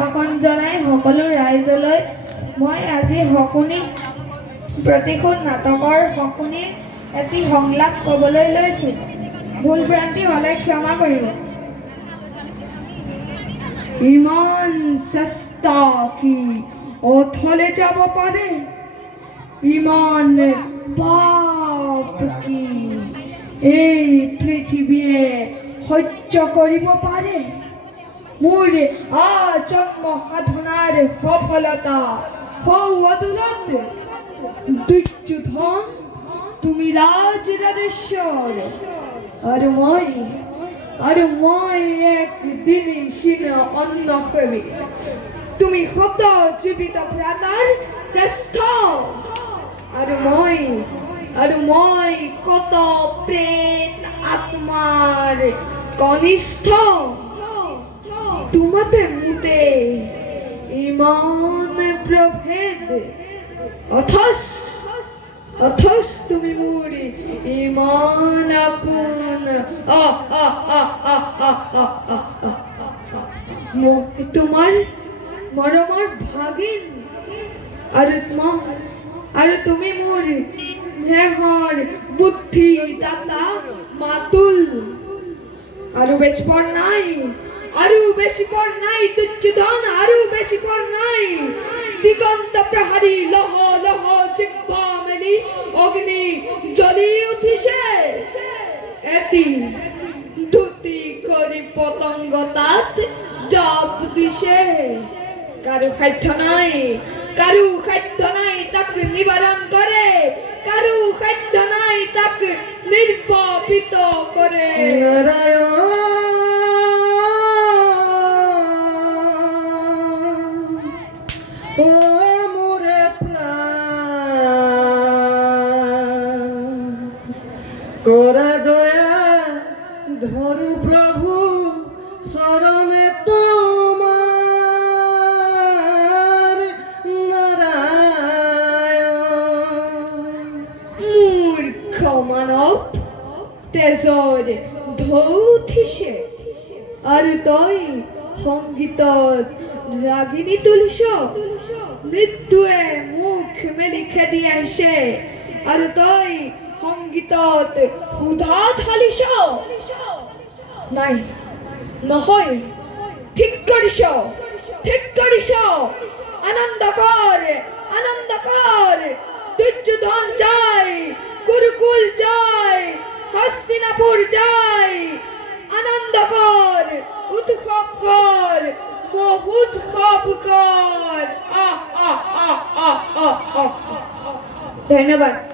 ভাষণ জনাই সকলো ৰাইজলৈ মই আজি শকুনি প্ৰতিশোধ নাটকৰ শকুনিৰ এটি সংলাপ ক'বলৈ লৈছো। ভুল ভ্ৰান্তি হ'লে ক্ষমা কৰিব। ইমান চেষ্টা কি অথলে যাব পাৰে? ইমান পাপ কি এই পৃথিৱীয়ে সহ্য কৰিব পাৰে? মোৰ আজন্ম সাধনাৰ সফলতা সৌদূৰত দুৰ্যোধন তুমি ৰাজৰাজেশ্বৰ আৰু মই এক দিনহীন অন্নসেৱী। তুমি শত জীৱিত ভ্ৰাতাৰ জ্যেষ্ঠ আৰু মই কত প্ৰেত আত্মাৰ কনিষ্ঠ। তোমাতে মোতে ইমান প্ৰভেদ, অথচ তুমি মোৰ ইমান আপোন। তোমাৰ মৰমৰ ভাগিন আৰু তুমি মোৰ স্নেহৰ বুদ্ধি দাতা মাতুল। আৰু বেছি পৰ নাই দুৰ্যোধন, আৰু বেছি পৰ নাই। দিগন্ত প্ৰহাৰী লহ লহ জিহ্বা মেলি অগ্নি জ্বলি উঠিছে। এটি দুটি কৰি পতংগ তাত জাপ দিছে। কাৰো সাধ্য নাই তাক নিবাৰণ কৰে, কাৰো সাধ্য নাই তাক নিৰ্বাপিত কৰে। ও মোৰে প্ৰাণ কৰে দয়া ধৰু প্ৰভু শৰণে তোমাৰ নাৰায়ণ। মূৰ্খ মানব তেজৰ ঢৌ উঠিছে আৰু তই সংগীতত ৰাগিনী তুলিছ। মৃত্যুৱে মুখ মেলি খেদি আহিছে আৰু তই সংগীতত সুধা ঢালিছ। নাই, নহয়, ঠিক কৰিছ। আনন্দ কৰ। দুৰ্যোধন যায়, কুৰুকুল যায়, হস্তিনাপুৰ যায়। আনন্দ কৰ, উৎসৱ কৰ, মহোৎসৱ কৰ। ধন্যবাদ।